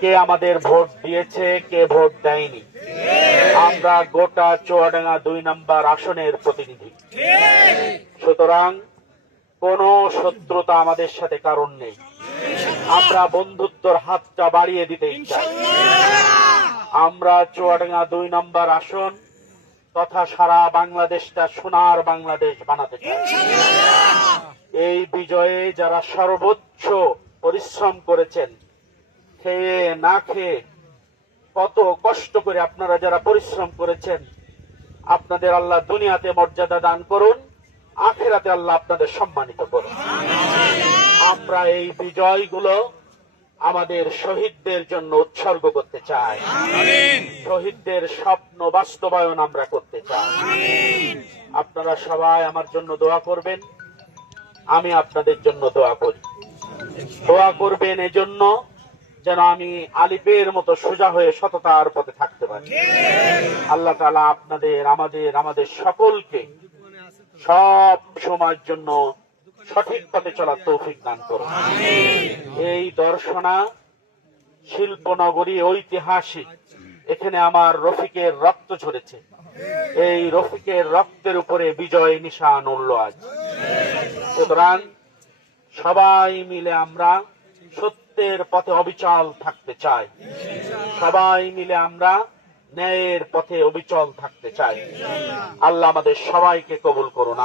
কে আমাদের ভোট দিয়েছে, কে ভোট দেয়নি। আমরা গোটা চুয়াডাঙ্গা ২ নম্বর আসনের প্রতিনিধি। সুতরাং কোন শত্রুতা আমাদের সাথে কারণ নেই। আমরা বন্ধুত্বর হাতটা বাড়িয়ে দিতে চাই। আমরা চুয়াডাঙ্গা ২ নম্বর আসন তথা সারা বাংলাদেশটা সোনার বাংলাদেশ বানাতে চাই। এই বিজয়ে যারা সর্বোচ্চ পরিশ্রম করেছেন, খেয়ে না খেয়ে কত কষ্ট করে আপনারা যারা পরিশ্রম করেছেন, আপনাদের আল্লাহ দুনিয়াতে মর্যাদা দান করুন, আখিরাতে আল্লাহ আপনাদের সম্মানিত করুন। আমরা এই বিজয়গুলো আমাদের শহীদদের জন্য উৎসর্গ করতে চাই। শহীদদের স্বপ্ন বাস্তবায়ন আমরা করতে চাই। আপনারা সবাই আমার জন্য দোয়া করবেন, আমি আপনাদের জন্য দোয়া করি। দোয়া করবেন এজন্য যেন আমি আলিফের মতো সোজা হয়ে সততার পথে থাকতে পারি। আল্লাহ তাআলা আপনাদের আমাদের সকলকে সব সময়ের জন্য সঠিক পথে চলার তৌফিক দান করুন। এই দর্শনা শিল্পনগরী ঐতিহাসিক, এখানে আমার রফিকের রক্ত ঝরেছে। এই রফিকের রক্তের উপরে বিজয় নিশান উঠল আজ। সুতরাং সবাই মিলে আমরা সত্যের পথে অবিচল থাকতে চাই। সবাই মিলে আমরা ন্যায়ের পথে অবিচল থাকতে চাই। আল্লাহ আমাদের সবাইকে কবুল করুন।